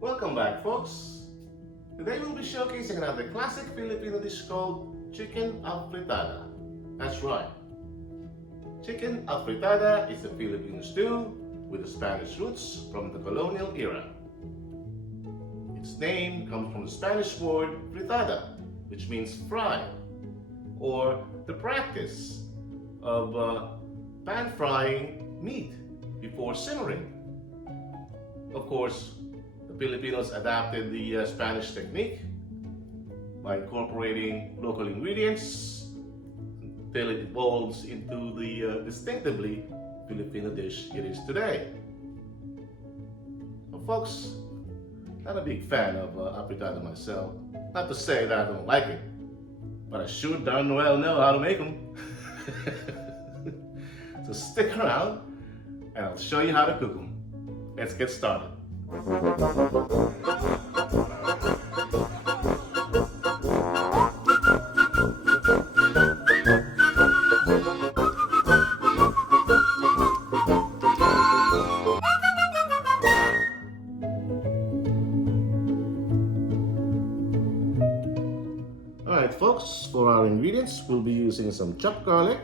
Welcome back, folks. Today we'll be showcasing another classic Filipino dish called chicken afritada. That's right. Chicken afritada is a Filipino stew with the Spanish roots from the colonial era. Its name comes from the Spanish word fritada, which means fry, or the practice of pan frying meat before simmering. Of course, the Filipinos adapted the Spanish technique by incorporating local ingredients until it evolves into the distinctively Filipino dish it is today. Well, folks, not a big fan of afritada myself. Not to say that I don't like it, but I sure darn well know how to make them. So stick around and I'll show you how to cook them. Let's get started. Alright folks, for our ingredients we'll be using some chopped garlic,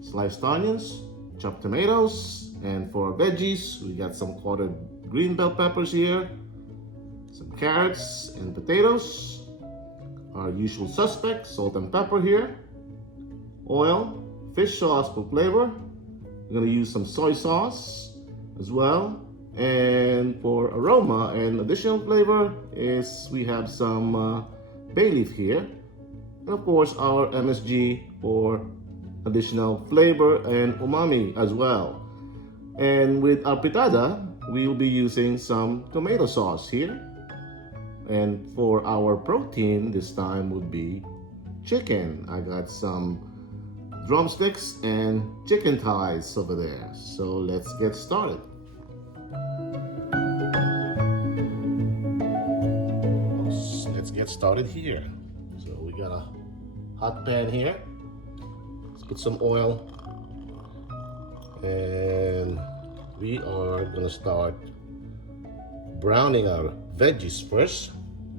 sliced onions, chopped tomatoes, and for our veggies we got some quartered green bell peppers here, some carrots and potatoes, our usual suspects, salt and pepper here, oil, fish sauce for flavor. We're going to use some soy sauce as well, and for aroma and additional flavor is we have some bay leaf here, and of course our MSG for additional flavor and umami as well. And with our fritada, we'll be using some tomato sauce here. And for our protein this time would be chicken. I got some drumsticks and chicken thighs over there. So let's get started. Let's get started here. So we got a hot pan here. Let's put some oil. And we are gonna start browning our veggies first.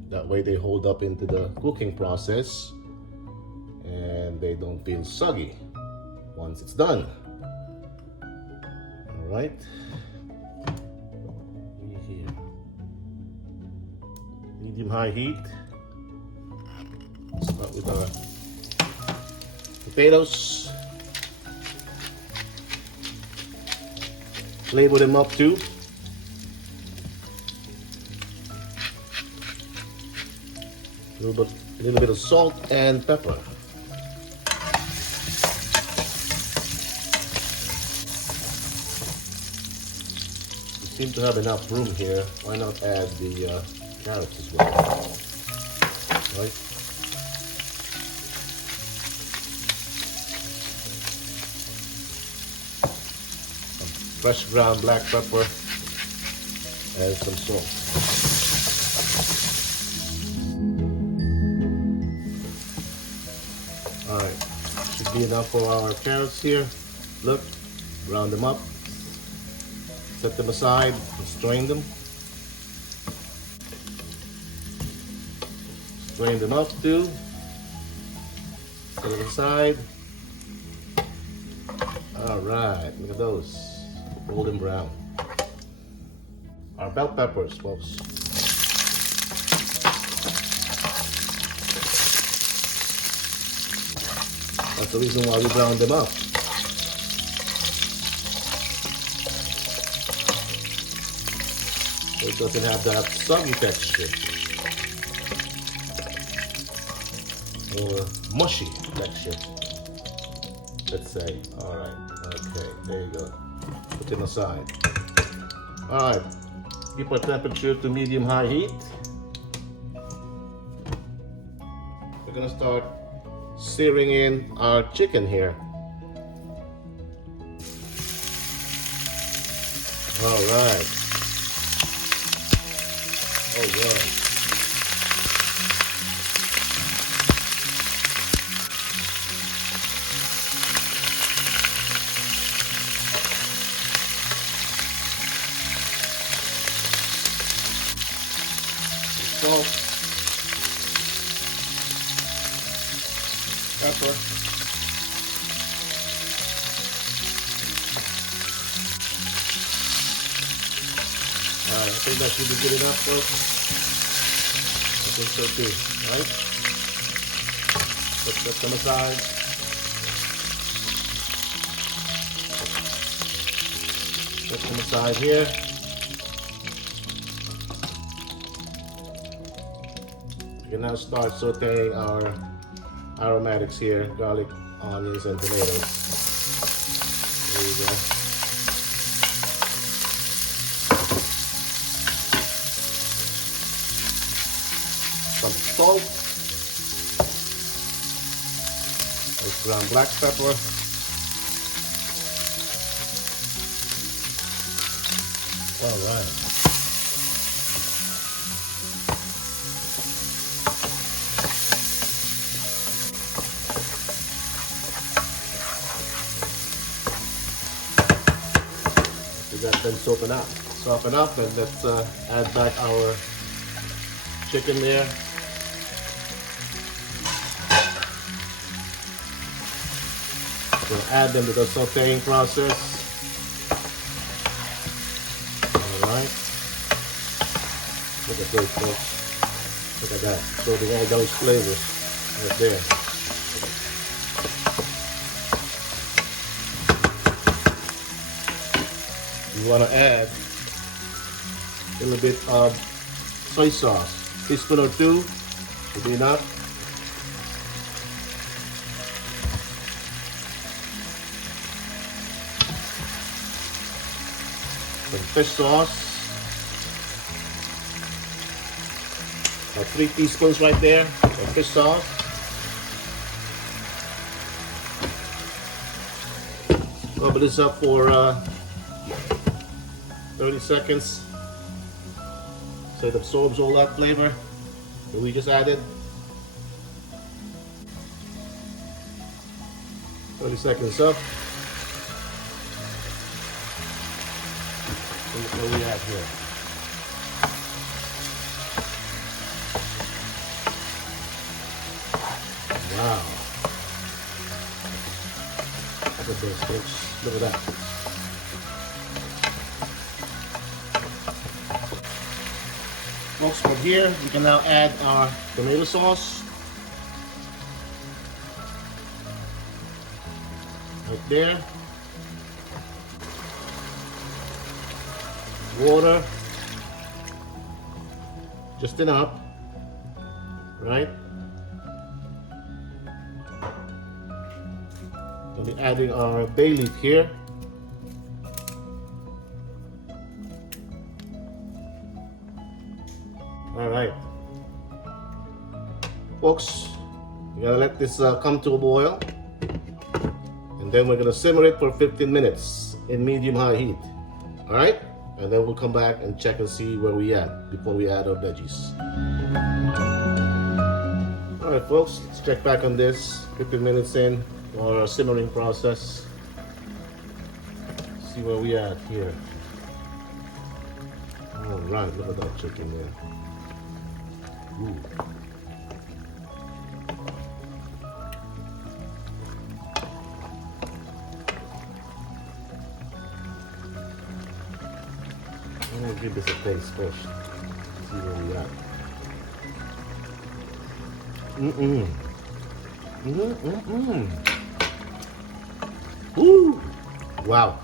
That way they hold up into the cooking process and they don't feel soggy once it's done. All right. Here. Medium-high heat. Start with our potatoes. Flavor them up too. A little bit of salt and pepper. We seem to have enough room here. Why not add the carrots as well? Right. Fresh ground black pepper and some salt. Alright, should be enough for our carrots here. Look, round them up, set them aside, and strain them. Strain them up too. Set it aside. Alright, look at those. Golden brown. Our bell peppers, folks. That's the reason why we brown them up. So it doesn't have that soggy texture or mushy texture, let's say. Alright, okay, there you go. Put them aside. Alright, keep our temperature to medium-high heat. We're gonna start searing in our chicken here. Alright. Alright. salt, pepper. Alright, I think that should be good enough, folks. I think so too, right? Let's put them aside. Put them aside here. We can now start sauteing our aromatics here, garlic, onions, and tomatoes. There you go. Some salt, this ground black pepper, all right. We got them soften up, and let's add back our chicken there. We'll add them to the sauteing process. Alright. Look at those, folks. Look at that. Sorting all those flavors right there. You want to add a little bit of soy sauce. A teaspoon or two will be enough. Some fish sauce, about 3 teaspoons right there of fish sauce. Cover this up for 30 seconds so it absorbs all that flavor that we just added. 30 seconds up. What we have here? Wow. Look at this, folks. Look at that. Folks, from here, we can now add our tomato sauce. Right there. Water, just enough, right? We'll be adding our bay leaf here. All right, folks, we're gonna let this come to a boil, and then we're gonna simmer it for 15 minutes in medium-high heat. All right? And then we'll come back and check and see where we at before we add our veggies. Alright folks, let's check back on this. 15 minutes in for our simmering process. See where we at here. Alright, look at that chicken there. Ooh. I'm gonna give this a taste first. See where we at. Woo! Wow.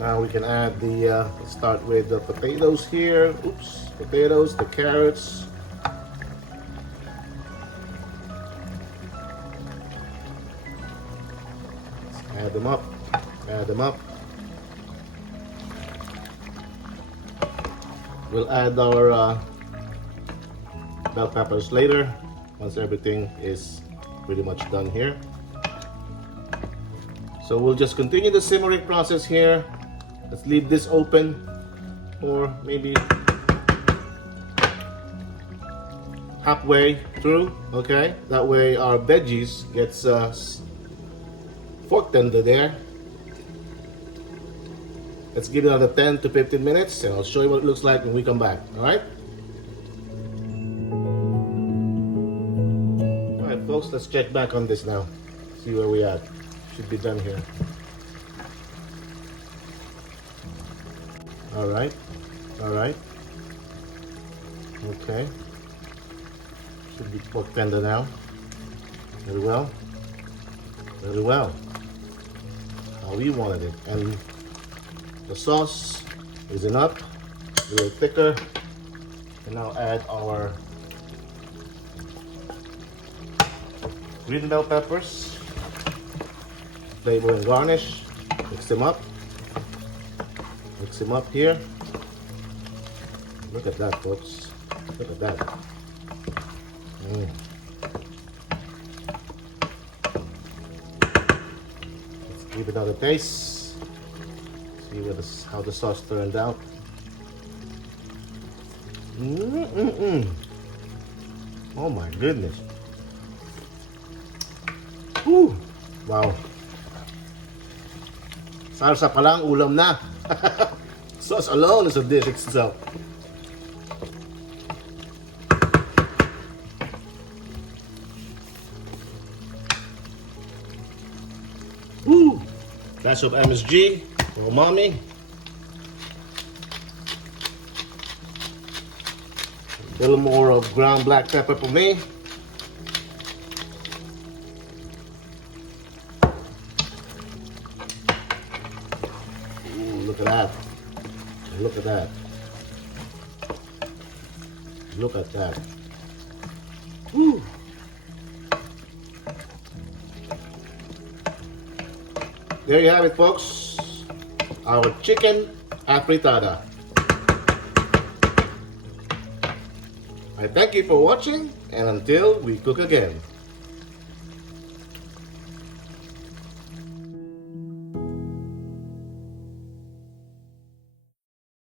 Now we can add the, let's start with the potatoes here. Oops, potatoes, the carrots. Add them up, add them up. We'll add our bell peppers later, once everything is pretty much done here. So we'll just continue the simmering process here. Let's leave this open for maybe halfway through, okay? That way our veggies gets forked under there. Let's give it another 10 to 15 minutes and I'll show you what it looks like when we come back. Alright? Alright folks, let's check back on this now. See where we at. Should be done here. Alright. Alright. Okay. Should be pork tender now. Very well. Very well. How we wanted it. And the sauce is enough. A little thicker. And now add our green bell peppers. Flavor and garnish. Mix them up. Mix them up here. Look at that, folks. Look at that. Let's give it another taste. See what how the sauce turned out. Oh my goodness. Whew. Wow. Salsa pa lang, ulam na. Sauce alone is a dish itself. Woo! Dash of MSG for mommy. A little more of ground black pepper for me. Ooh, look at that. Look at that. Look at that. Woo! There you have it, folks. Our chicken afritada. I thank you for watching, and until we cook again.